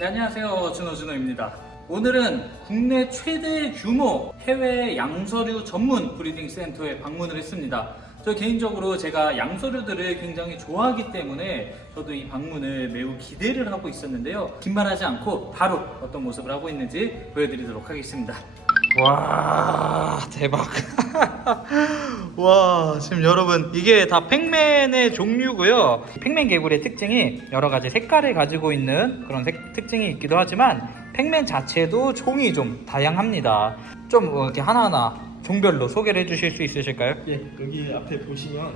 네, 안녕하세요. 준호준호입니다. 오늘은 국내 최대 규모 해외 양서류 전문 브리딩 센터에 방문을 했습니다. 저 개인적으로 제가 양서류들을 굉장히 좋아하기 때문에 저도 이 방문을 매우 기대를 하고 있었는데요. 긴말하지 않고 바로 어떤 모습을 하고 있는지 보여드리도록 하겠습니다. 와 대박 와 지금 여러분 이게 다 팩맨의 종류고요 팩맨 개구리의 특징이 여러 가지 색깔을 가지고 있는 그런 색- 특징이 있기도 하지만 팩맨 자체도 종이 좀 다양합니다 좀 어, 이렇게 하나하나 종별로 소개를 해주실 수 있으실까요? 예, 여기 앞에 보시면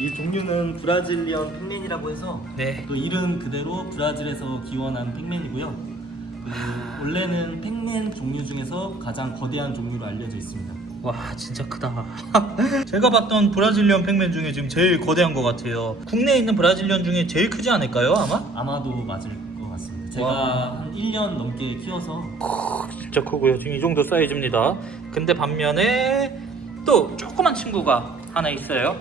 이 종류는 브라질리언 팩맨이라고 해서 네그 이름 그대로 브라질에서 기원한 팩맨이고요. 그 원래는 팩맨 종류 중에서 가장 거대한 종류로 알려져 있습니다. 와 진짜 크다 제가 봤던 브라질리언 팩맨 중에 지금 제일 거대한 것 같아요 국내에 있는 브라질리언 중에 제일 크지 않을까요 아마? 아마도 맞을 것 같습니다. 제가 와. 한 1년 넘게 키워서 진짜 크고요. 지금 이 정도 사이즈입니다. 근데 반면에 또 조그만 친구가 하나 있어요.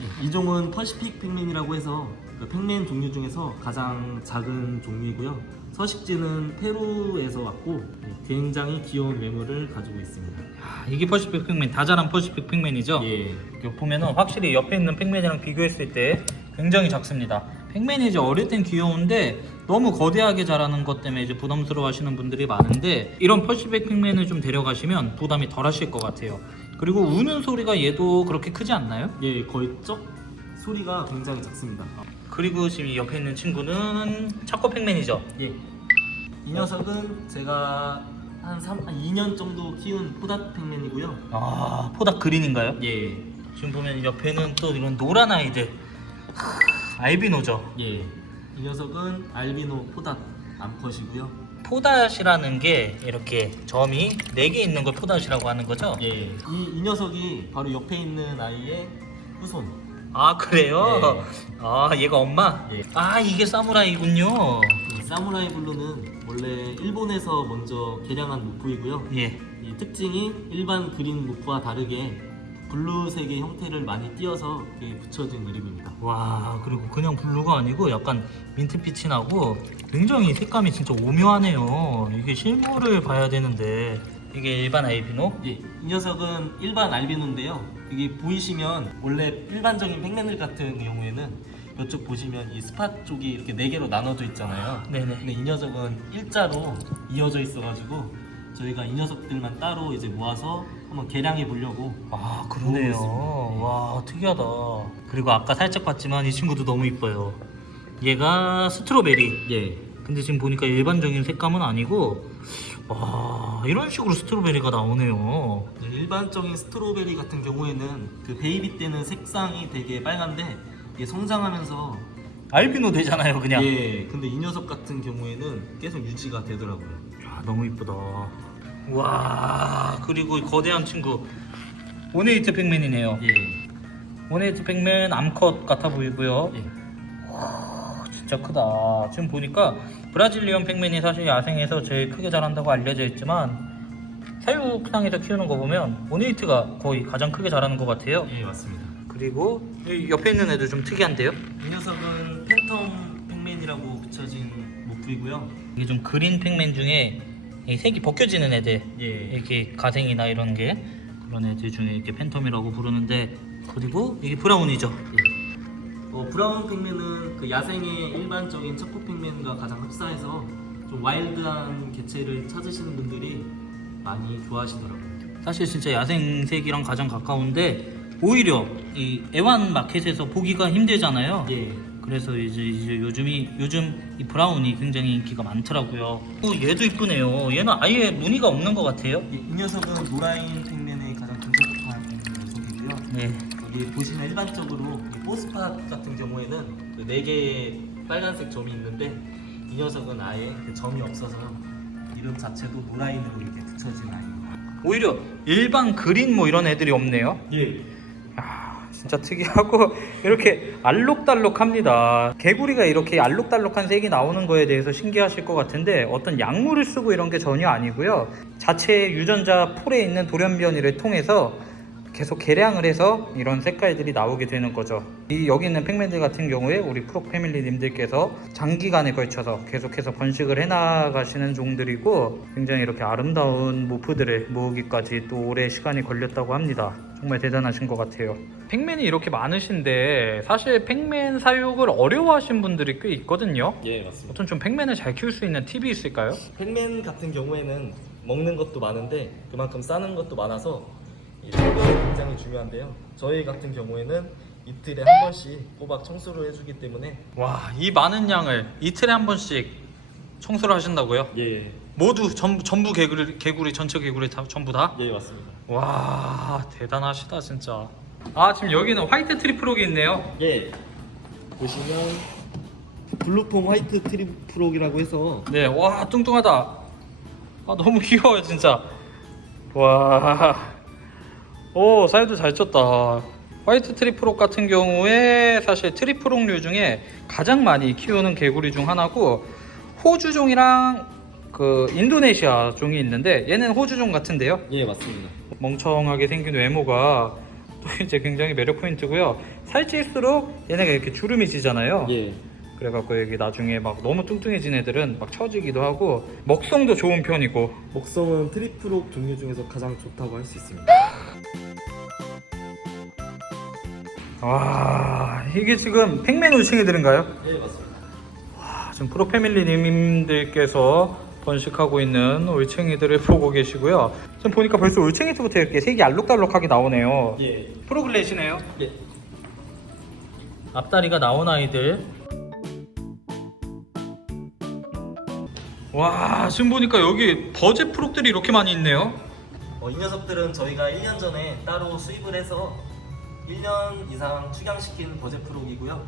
예, 이 종은 퍼시픽 팩맨이라고 해서 그 팩맨 종류 중에서 가장 작은 종류이고요. 서식지는 페루에서 왔고 예, 굉장히 귀여운 외모를 가지고 있습니다. 아, 이게 퍼시픽 팩맨, 다 자란 퍼시픽 팩맨이죠? 예, 이렇게 보면은 확실히 옆에 있는 팩맨이랑 비교했을 때 굉장히 작습니다. 팩맨이 이제 어릴 땐 귀여운데 너무 거대하게 자라는 것 때문에 이제 부담스러워 하시는 분들이 많은데 이런 퍼시픽 팩맨을 좀 데려가시면 부담이 덜 하실 것 같아요. 그리고 우는 소리가 얘도 그렇게 크지 않나요? 예, 거의 쩍 소리가 굉장히 작습니다. 그리고 지금 이 옆에 있는 친구는 차코 팩맨이죠? 예. 이 녀석은 제가 한, 3, 한 2년 정도 키운 포닥 팩맨이고요. 아 포닥 그린인가요? 예. 지금 보면 옆에는 또 이런 노란 아이들 하, 알비노죠 예. 이 녀석은 알비노 포닥 암컷이고요. 포닷이라는 게 이렇게 점이 4개 있는 걸 포닷이라고 하는 거죠? 예. 이, 이 녀석이 바로 옆에 있는 아이의 후손. 아 그래요? 예. 아 얘가 엄마? 예. 아 이게 사무라이군요 이 사무라이 블루는 원래 일본에서 먼저 개량한 모프이고요. 예. 이 특징이 일반 그린 모프와 다르게 블루색의 형태를 많이 띄어서 이렇게 붙여진 이름입니다. 와 그리고 그냥 블루가 아니고 약간 민트빛이 나고 굉장히 색감이 진짜 오묘하네요 이게 실물을 봐야 되는데 이게 일반 알비노? 예, 이 녀석은 일반 알비노인데요. 여기 보이시면 원래 일반적인 팩맨들 같은 경우에는 이쪽 보시면 이 스팟 쪽이 이렇게 네 개로 나눠져 있잖아요. 네네 근데 이 녀석은 일자로 이어져 있어가지고 저희가 이 녀석들만 따로 이제 모아서 한번 개량해 보려고. 아 그러네요. 와 특이하다. 그리고 아까 살짝 봤지만 이 친구도 너무 이뻐요. 얘가 스트로베리. 예. 근데 지금 보니까 일반적인 색감은 아니고 와 이런 식으로 스트로베리가 나오네요. 일반적인 스트로베리 같은 경우에는 그 베이비 때는 색상이 되게 빨간데 이게 성장하면서 알비노 되잖아요 그냥. 예. 근데 이 녀석 같은 경우에는 계속 유지가 되더라고요. 야 너무 이쁘다. 와 그리고 이 거대한 친구 오네이트 팩맨이네요. 예. 오네이트 팩맨 암컷 같아 보이고요. 예. 와 진짜 크다. 지금 보니까 브라질리언 팩맨이 사실 야생에서 제일 크게 자란다고 알려져 있지만 사육상에서 키우는 거 보면 오네이트가 거의 가장 크게 자라는 것 같아요. 예, 맞습니다. 그리고 이 옆에 있는 애도 좀 특이한데요. 이 녀석은 팬텀 팩맨이라고 붙여진 모프이고요. 이게 좀 그린 팩맨 중에 이 색이 벗겨지는 애들 예. 이렇게 가생이나 이런 게 그런 애들 중에 이렇게 팬텀이라고 부르는데 그리고 이게 브라운이죠. 예. 어, 브라운 팩맨은 그 야생의 일반적인 척코 팩맨과 가장 흡사해서 좀 와일드한 개체를 찾으시는 분들이 많이 좋아하시더라고요. 사실 진짜 야생색이랑 가장 가까운데 오히려 이 애완 마켓에서 보기가 힘들잖아요. 예. 그래서 이제 이제 요즘이 요즘 이 브라운이 굉장히 인기가 많더라고요. 어, 얘도 이쁘네요. 얘는 아예 무늬가 없는 것 같아요. 이, 이 녀석은 노라인 팩맨의 가장 근접한 녀석이고요. 네. 여기 보시면 일반적으로 이 포스팟 같은 경우에는 그네 개의 빨간색 점이 있는데 이 녀석은 아예 그 점이 없어서 이름 자체도 노라인으로 이렇게 붙여진 아이입니다. 오히려 일반 그린 뭐 이런 애들이 없네요. 예. 야, 진짜 특이하고 이렇게 알록달록합니다. 개구리가 이렇게 알록달록한 색이 나오는 거에 대해서 신기하실 것 같은데 어떤 약물을 쓰고 이런 게 전혀 아니고요. 자체 유전자 풀에 있는 돌연변이를 통해서 계속 개량을 해서 이런 색깔들이 나오게 되는 거죠. 이 여기 있는 팩맨들 같은 경우에 우리 프로 패밀리님들께서 장기간에 걸쳐서 계속해서 번식을 해나가시는 종들이고 굉장히 이렇게 아름다운 모프들을 모으기까지 또 오래 시간이 걸렸다고 합니다. 정말 대단하신 것 같아요. 팩맨이 이렇게 많으신데 사실 팩맨 사육을 어려워하신 분들이 꽤 있거든요. 예 맞습니다. 어떤 좀 팩맨을 잘 키울 수 있는 팁이 있을까요? 팩맨 같은 경우에는 먹는 것도 많은데 그만큼 싸는 것도 많아서 이 청소가 굉장히 중요한데요. 저희 같은 경우에는 이틀에 한 번씩 꼬박 청소를 해주기 때문에 와, 이 많은 양을 이틀에 한 번씩 청소를 하신다고요? 예, 모두 전, 전부 개구리, 개구리 전체 개구리 다, 전부 다? 예 맞습니다. 와, 대단하시다 진짜. 아, 지금 여기는 화이트 트리플록이 있네요. 예 보시면 블루폼 화이트 트리프록이라고 해서 네, 와, 뚱뚱하다. 아, 너무 귀여워요 진짜. 와, 오, 사이도 잘 쪘다. 화이트 트리플록 같은 경우에 사실 트리플록류 중에 가장 많이 키우는 개구리 중 하나고 호주종이랑 그 인도네시아 종이 있는데 얘는 호주종 같은데요. 예 맞습니다. 멍청하게 생긴 외모가 또 이제 굉장히 매력 포인트고요. 살찔수록 얘네가 이렇게 주름이 지잖아요. 예 그래갖고 여기 나중에 막 너무 뚱뚱해진 애들은 막 처지기도 하고 먹성도 좋은 편이고 목성은 트리프록 종류 중에서 가장 좋다고 할 수 있습니다. 와 이게 지금 팩맨 울칭 애들인가요? 예 맞습니다. 아, 지금 프로패밀리님들께서 번식하고 있는 올챙이들을 보고 계시고요. 지금 보니까 벌써 올챙이부터 이렇게 색이 알록달록하게 나오네요. 예 프로글렛이네요. 예. 앞다리가 나온 아이들. 와 지금 보니까 여기 버제 프록들이 이렇게 많이 있네요. 어, 이 녀석들은 저희가 1년 전에 따로 수입을 해서 1년 이상 축양시킨 버제프록이고요.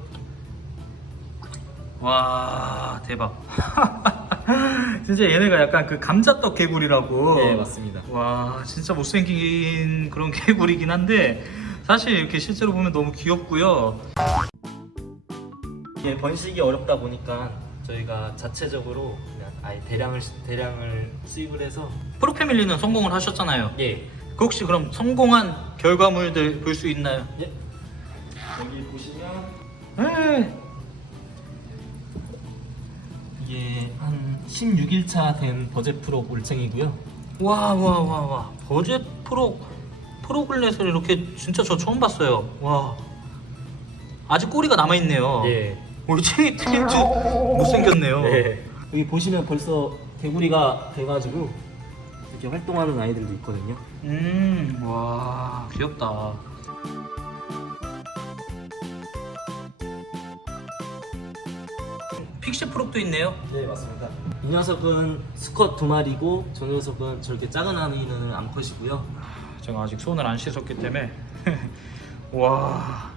와 대박. 진짜 얘네가 약간 그 감자떡 개구리라고. 네 맞습니다. 와 진짜 못생긴 그런 개구리긴 한데 사실 이렇게 실제로 보면 너무 귀엽고요. 이게 번식이 어렵다 보니까 저희가 자체적으로 그냥 아예 대량을 대량을 수입을 해서 프로패밀리는 성공을 하셨잖아요. 예. 그 혹시 그럼 성공한 결과물들 볼 수 있나요? 예. 여기 보시면 네. 이게 한 16일차 된 버제프록 올챙이고요. 와 와 와 와 버젯 프로 프로글렛을 이렇게 진짜 저 처음 봤어요. 와 아직 꼬리가 남아 있네요. 예. 올챙이 트린트 못생겼네요. 네. 여기 보시면 벌써 개구리가 돼가지고 이렇게 활동하는 아이들도 있거든요. 음 와 귀엽다. 픽시 프록도 있네요. 네 맞습니다. 이 녀석은 수컷 두 마리고 저 녀석은 저렇게 작은 아이는 암컷이고요. 제가 아직 손을 안 씻었기 때문에 와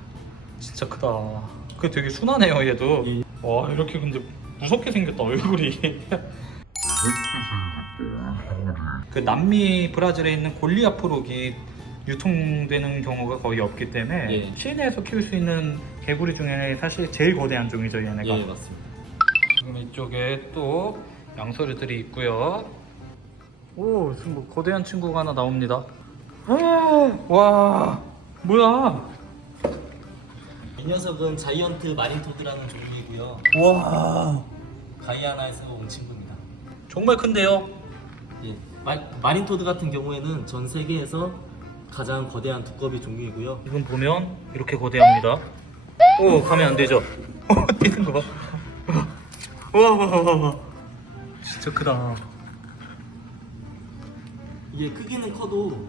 진짜 크다. 그 되게 순하네요 얘도. 예. 와 이렇게 근데 무섭게 생겼다 얼굴이. 그 남미 브라질에 있는 골리아 프록이 유통되는 경우가 거의 없기 때문에 예. 시내에서 키울 수 있는 개구리 중에 사실 제일 거대한 종이죠 얘네가. 예 맞습니다. 지금 이쪽에 또 양서류들이 있고요. 오, 지금 뭐 거대한 친구가 하나 나옵니다. 아, 와, 뭐야? 이 녀석은 자이언트 마린토드라는 종류이고요. 와, 가이아나에서 온 친구입니다. 정말 큰데요? 예. 마, 마린토드 같은 경우에는 전 세계에서 가장 거대한 두꺼비 종류이고요. 이건 보면 이렇게 거대합니다. 오, 가면 안 되죠? 어, 뛰는 거 봐. 와, 와, 와, 와. 진짜 크다. 이게 크기는 커도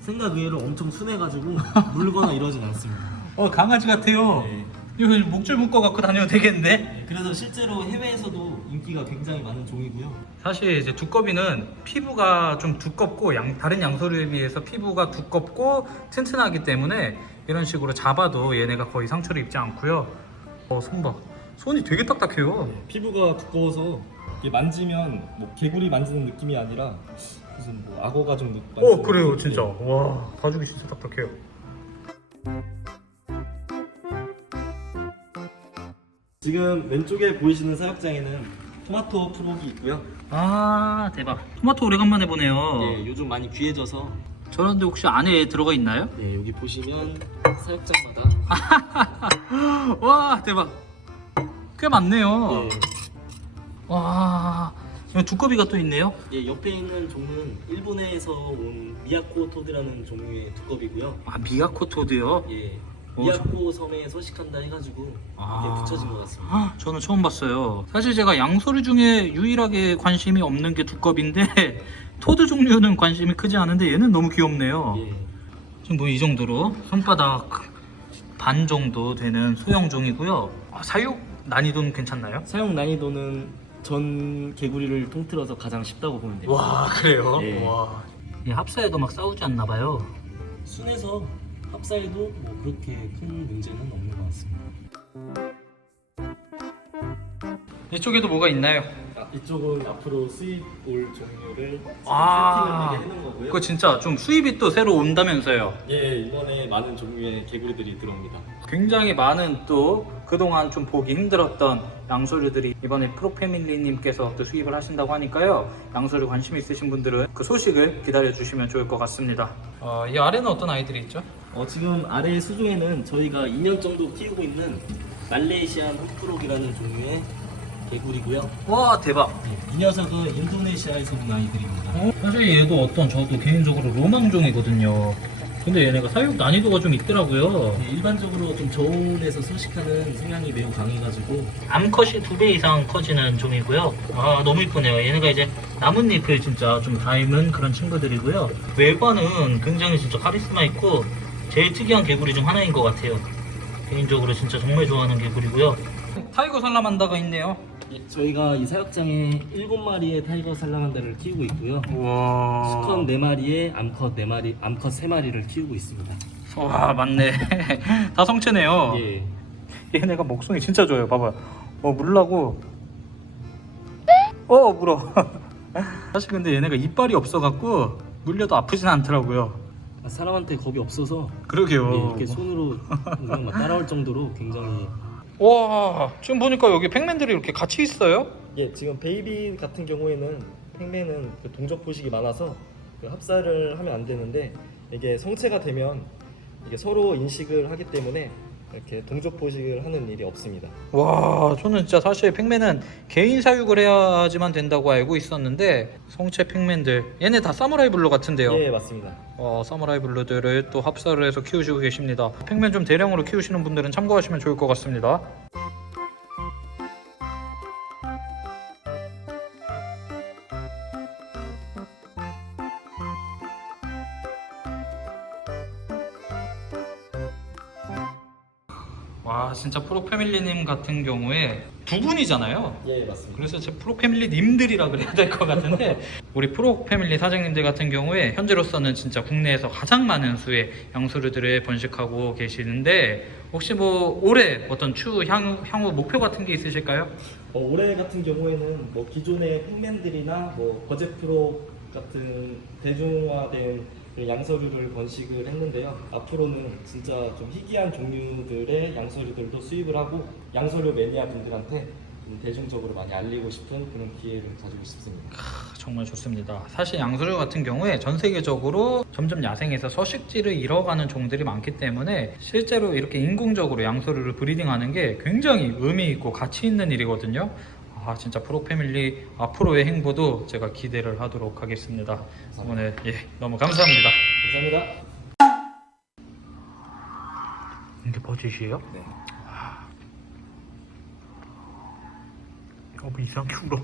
생각 외로 엄청 순해가지고 물거나 이러진 않습니다. 어, 강아지 같아요. 네. 이거 목줄 묶어 갖고 다녀도 되겠는데? 예, 그래서 실제로 해외에서도 인기가 굉장히 많은 종이고요. 사실 이제 두꺼비는 피부가 좀 두껍고 양, 다른 양서류에 비해서 피부가 두껍고 튼튼하기 때문에 이런 식으로 잡아도 얘네가 거의 상처를 입지 않고요. 어, 손 봐. 손이 되게 딱딱해요. 네, 피부가 두꺼워서 이게 만지면 뭐 개구리 만지는 느낌이 아니라 무슨 뭐 악어가 좀 만지는 어, 그래요, 느낌? 진짜. 와, 가죽이 진짜 딱딱해요. 지금 왼쪽에 보이시는 사육장에는 토마토 프록이 있고요. 아, 대박. 토마토 오래간만에 보네요. 예, 요즘 많이 귀해져서 저런데 혹시 안에 들어가 있나요? 예, 여기 보시면 사육장마다 와 대박. 꽤 많네요. 예, 와 여기 두꺼비가 또 있네요. 예, 옆에 있는 종은 일본에서 온 미야코 토드라는 종류의 두꺼비고요. 아 미야코토드요. 예, 오, 미야코 섬에 서식한다 해가지고 아. 이게 붙여진 것 같습니다. 아, 저는 처음 봤어요. 사실 제가 양소리 중에 유일하게 관심이 없는 게 두꺼비인데 토드 종류는 관심이 크지 않은데 얘는 너무 귀엽네요. 예, 지금 뭐 이 정도로 손바닥 반 정도 되는 소형종이고요. 아, 사육 난이도는 괜찮나요? 사용 난이도는 전 개구리를 통틀어서 가장 쉽다고 보면 됩니다. 와 그래요? 예. 와. 이 합사에도 막 싸우지 않나 봐요. 순에서 합사에도 뭐 그렇게 큰 문제는 없는 것 같습니다. 이쪽에도 뭐가 있나요? 이쪽은 앞으로 수입 올 종류를 아. 세팅을 해놓은 거고요. 그거 진짜 좀 수입이 또 새로 온다면서요. 예, 이번에 많은 종류의 개구리들이 들어옵니다. 굉장히 많은 또 그동안 좀 보기 힘들었던 양소류들이 이번에 프로패밀리님께서 또 수입을 하신다고 하니까요. 양소류 관심 있으신 분들은 그 소식을 기다려 주시면 좋을 것 같습니다. 어, 이 아래는 어떤 아이들이 있죠? 어, 지금 아래 수중에는 저희가 2년 정도 키우고 있는 말레이시안 홈프록이라는 종류의 개구리고요. 와 대박. 이 녀석은 인도네시아에서 온 아이들입니다. 사실 얘도 어떤 저도 개인적으로 로망종이거든요. 근데 얘네가 사육 난이도가 좀 있더라고요. 네, 일반적으로 좀 저온에서 서식하는 성향이 매우 강해가지고 암컷이 두 배 이상 커지는 종이고요. 아 너무 이쁘네요. 얘네가 이제 나뭇잎을 진짜 좀 닮은 그런 친구들이고요. 외관은 굉장히 진짜 카리스마 있고 제일 특이한 개구리 중 하나인 것 같아요. 개인적으로 진짜 정말 좋아하는 개구리고요. 타이거 살라만다가 있네요. 예, 저희가 이 사육장에 7마리의 타이거 살라만다를 키우고 있고요. 와. 수컷 4마리에 암컷 4마리, 암컷 3마리를 키우고 있습니다. 와 맞네. 다 성체네요. 예. 얘네가 목성이 진짜 좋아요. 봐봐요. 어 물라고. 어 물어. 사실 근데 얘네가 이빨이 없어갖고 물려도 아프진 않더라고요. 아, 사람한테 겁이 없어서 그러게요. 예, 이렇게 손으로 그냥 막 따라올 정도로 굉장히 와 지금 보니까 여기 팩맨들이 이렇게 같이 있어요? 예, 지금 베이비 같은 경우에는 팽매는 그 동적 포식이 많아서 그 합사를 하면 안 되는데 이게 성체가 되면 이게 서로 인식을 하기 때문에 이렇게 동적 포식을 하는 일이 없습니다. 와 저는 진짜 사실 팩맨은 개인 사육을 해야지만 된다고 알고 있었는데 성체 팩맨들 얘네 다 사무라이 블루 같은데요. 예, 맞습니다. 어, 사무라이 블루들을 또 합사를 해서 키우시고 계십니다. 팩맨 좀 대량으로 키우시는 분들은 참고하시면 좋을 것 같습니다. 프로패밀리님 같은 경우에 두 분이잖아요. 예, 맞습니다. 그래서 제 프로패밀리님들이라 그래야 될 것 같은데 우리 프로패밀리 사장님들 같은 경우에 현재로서는 진짜 국내에서 가장 많은 수의 양수류들을 번식하고 계시는데 혹시 뭐 올해 어떤 추 향후, 향후 목표 같은 게 있으실까요? 어, 올해 같은 경우에는 뭐 기존의 팽맨들이나 뭐 거제 프로 같은 대중화된 그 양서류를 번식을 했는데요. 앞으로는 진짜 좀 희귀한 종류들의 양서류들도 수입을 하고 양서류 매니아 분들한테 좀 대중적으로 많이 알리고 싶은 그런 기회를 가지고 싶습니다. 아, 정말 좋습니다. 사실 양수류 같은 경우에 전 세계적으로 점점 야생에서 서식지를 잃어가는 종들이 많기 때문에 실제로 이렇게 인공적으로 양수류를 브리딩하는 게 굉장히 의미 있고 가치 있는 일이거든요. 아 진짜 프로패밀리 앞으로의 행보도 제가 기대를 하도록 하겠습니다. 오늘 예 너무 감사합니다. 감사합니다. 이게 버짓이에요? 네. 어, 뭐 이상하게 울어.